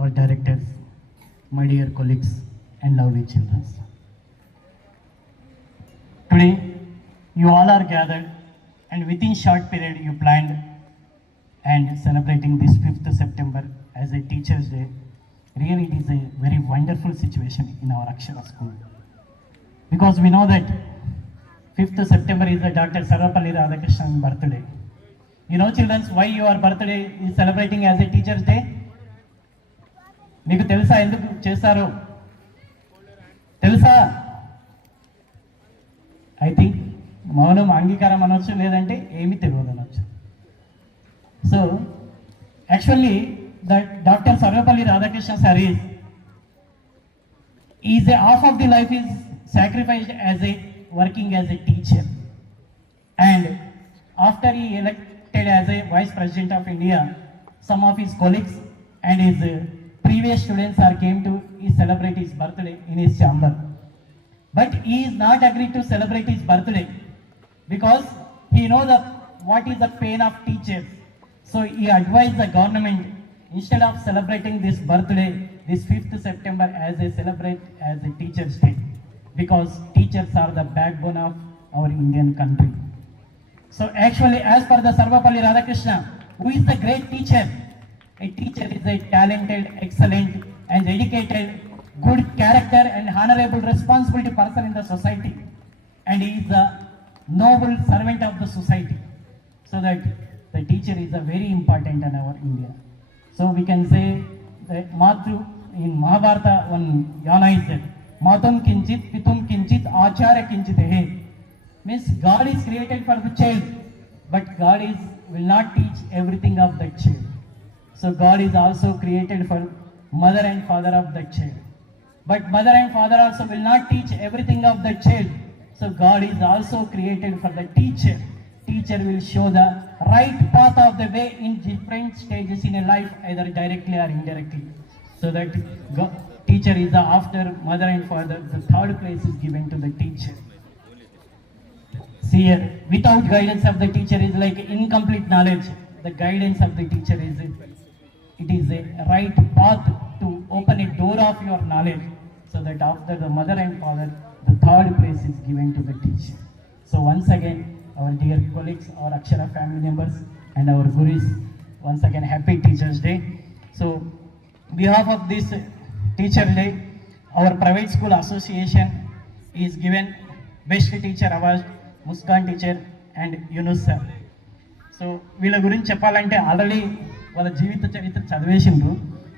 our directors, my dear colleagues, and lovely children. Today, you all are gathered, and within short period, you planned and celebrating this 5th September as a Teachers' Day. Really, it is a very wonderful situation in our Akshara school, because we know that 5th September is the Dr. Sarvapalli Radhakrishnan birthday. You know, children, why your birthday is celebrating as a Teachers' Day? మీకు తెలుసా ఎందుకు చేస్తారో? తెలుసా? I think మౌనం అంగీకారం అనొచ్చు, లేదంటే ఏమీ తెలియదు అనొచ్చు. So actually that doctor Sarvepalli Radhakrishna sir is a half of the life is sacrificed as a working as a teacher, and after he elected as a vice president of India, some of his colleagues and his previous students are came to celebrate his birthday in his chamber, but he is not agreed to celebrate his birthday because he knows what is the pain of teachers. So he advised the government, instead of celebrating this birthday, this 5th September, as a celebrate as a Teachers' Day, because teachers are the backbone of our Indian country. So actually, as per the Sarvapalli Radhakrishna, who is the great teacher? A teacher is a talented, excellent, and dedicated, good character and honorable responsibility person in the society, and he is the noble servant of the society. So that the teacher is a very important in our India. So we can say that Matru in Mahabharata, one Yana is that Matum kinchit, pitum kinchit, acharya kinchit he. Means God is created for the child, but God will not teach everything of that child. So God is also created for mother and father of that child, but mother and father also will not teach everything of that child. So God is also created for the teacher. Teacher will show the right path of the way in different stages in a life, either directly or indirectly. So that teacher is after mother and father, the third place is given to the teacher. See here, without guidance of the teacher is like incomplete knowledge. The guidance of the teacher is it is a right path to open a door of your knowledge, so that after the mother and father, the third place is given to the teacher. So once again, our dear colleagues, our Akshara family members, and our gurus, once again happy Teachers' Day. So behalf of this Teachers' Day, our private school association is given best teacher award Muskan teacher and Yunus sir. So వీళ్ళ గురించి చెప్పాలంటే already వాళ్ళ జీవిత చరిత్ర చదివేసిండ్రు,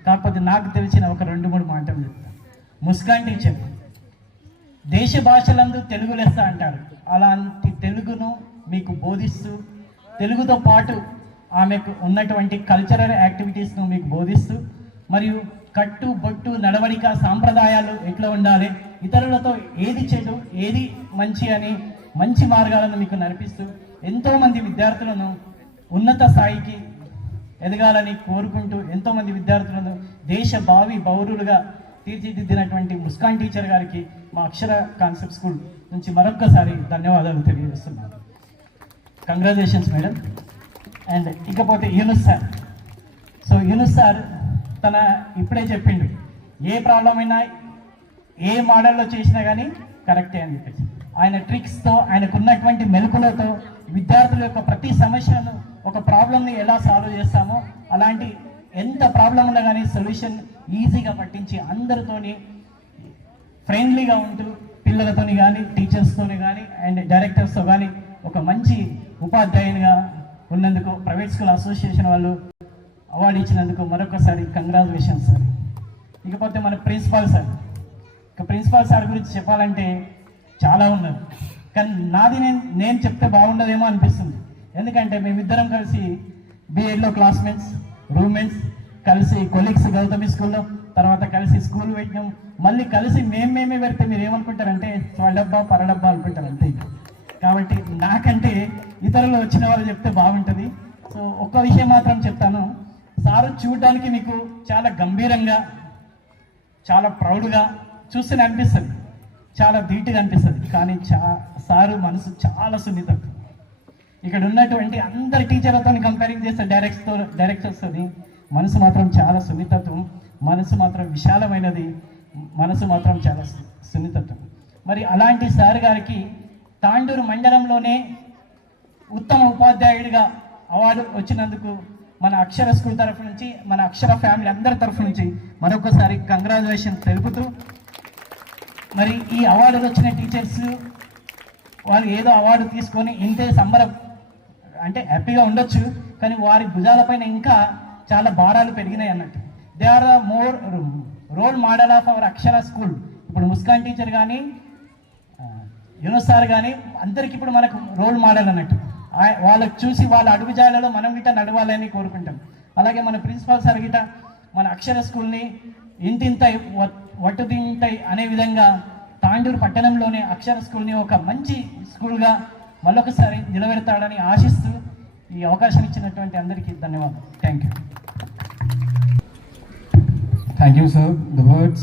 కాకపోతే నాకు తెలిసిన ఒక 2-3 మాటలు చెప్తాను. ముస్కాన్ టీచర్ దేశ భాషలందు తెలుగు లెస్స అంటారు. అలాంటి తెలుగును మీకు బోధిస్తూ, తెలుగుతో పాటు ఆమెకు ఉన్నటువంటి కల్చరల్ యాక్టివిటీస్ను మీకు బోధిస్తూ, మరియు కట్టు బొట్టు నడవడిక సాంప్రదాయాలు ఎట్లా ఉండాలి, ఇతరులతో ఏది చెడు ఏది మంచి అని మంచి మార్గాలను మీకు నడిపిస్తూ ఎంతోమంది విద్యార్థులను ఉన్నత స్థాయికి ఎదగాలని కోరుకుంటూ ఎంతోమంది విద్యార్థులను దేశ భావి పౌరులుగా తీర్చిదిద్దినటువంటి ముస్కాన్ టీచర్ గారికి మా అక్షర కాన్సెప్ట్ స్కూల్ నుంచి మరొక్కసారి ధన్యవాదాలు తెలియజేస్తున్నాను. Congratulations madam. అండ్ ఇకపోతే Yunus sir. So Yunus sir తన ఇప్పుడే చెప్పిండు, ఏ ప్రాబ్లం అయినా ఏ మోడల్లో చేసినా కానీ కరెక్టే అని చెప్పేసి ఆయన ట్రిక్స్తో, ఆయనకున్నటువంటి మెలకులతో విద్యార్థుల యొక్క ప్రతి సమస్యను, ఒక ప్రాబ్లమ్ని ఎలా సాల్వ్ చేస్తామో అలాంటి ఎంత ప్రాబ్లం ఉన్నా కానీ సొల్యూషన్ ఈజీగా పట్టించి అందరితోని ఫ్రెండ్లీగా ఉంటూ పిల్లలతోని కానీ టీచర్స్తోని కానీ అండ్ డైరెక్టర్స్తో కానీ ఒక మంచి ఉపాధ్యాయునిగా ఉన్నందుకు ప్రైవేట్ స్కూల్ అసోసియేషన్ వాళ్ళు అవార్డు ఇచ్చినందుకు మరొకసారి కంగ్రాచులేషన్స్ సార్. ఇకపోతే మన ప్రిన్సిపాల్ సార్. ఇక ప్రిన్సిపాల్ సార్ గురించి చెప్పాలంటే చాలా ఉన్నది, కానీ నాది నేను చెప్తే బాగుండదేమో అనిపిస్తుంది. ఎందుకంటే మేమిద్దరం కలిసి బిఎడ్లో క్లాస్మేట్స్, రూమ్మేట్స్, కలిసి కొలీగ్స్ గౌతమి స్కూల్లో, తర్వాత కలిసి స్కూల్ పెట్టినాం, మళ్ళీ కలిసి మేమే పెడితే మీరు ఏమనుకుంటారంటే స్వడబ్బా పరడబ్బా అనుకుంటారు అంతే. కాబట్టి నాకంటే ఇతరులు వచ్చిన వాళ్ళు చెప్తే బాగుంటుంది. సో ఒక్క విషయం మాత్రం చెప్తాను, సారు చూడడానికి మీకు చాలా గంభీరంగా, చాలా ప్రౌడ్గా చూస్తూనే అనిపిస్తుంది, చాలా ధీటుగా అనిపిస్తుంది, కానీ సారు మనసు చాలా సున్నితం. ఇక్కడ ఉన్నటువంటి అందరి టీచర్లతో కంపేరింగ్ చేస్తే డైరెక్టర్స్తో మనసు మాత్రం చాలా సున్నితత్వం. మనసు మాత్రం విశాలమైనది, మనసు మాత్రం చాలా సున్నితత్వం. మరి అలాంటి సార్ గారికి తాండూరు మండలంలోనే ఉత్తమ ఉపాధ్యాయుడిగా అవార్డు వచ్చినందుకు మన అక్షర స్కూల్ తరఫు నుంచి, మన అక్షర ఫ్యామిలీ అందరి తరఫు నుంచి మరొకసారి కంగ్రాచులేషన్ తెలుపుతూ, మరి ఈ అవార్డులు వచ్చిన టీచర్స్ వాళ్ళు ఏదో అవార్డు తీసుకొని ఇంతే సంబరం అంటే హ్యాపీగా ఉండొచ్చు, కానీ వారి భుజాలపైన ఇంకా చాలా భారాలు పెరిగినాయి అన్నట్టు. They are more role model of our Akshara school. ఇప్పుడు ముస్కాన్ టీచర్ కానీ యూనుస్ సార్ కానీ అందరికి ఇప్పుడు మనకు రోల్ మోడల్ అన్నట్టు. వాళ్ళకి చూసి వాళ్ళ అడుగుజాడలో మనం గిట్ట నడవాలని కోరుకుంటాం. అలాగే మన ప్రిన్సిపాల్ సార్ గిట్ట మన అక్షర స్కూల్ని ఇంతింతై వట్టుదింతై అనే విధంగా తాండూరు పట్టణంలోనే అక్షర స్కూల్ని ఒక మంచి స్కూల్గా మళ్ళొకసారి నిలబెడతాడని ఆశిస్తూ ఈ అవకాశం ఇచ్చినటువంటి అందరికీ ధన్యవాదాలు. Thank you. Thank you, sir. The words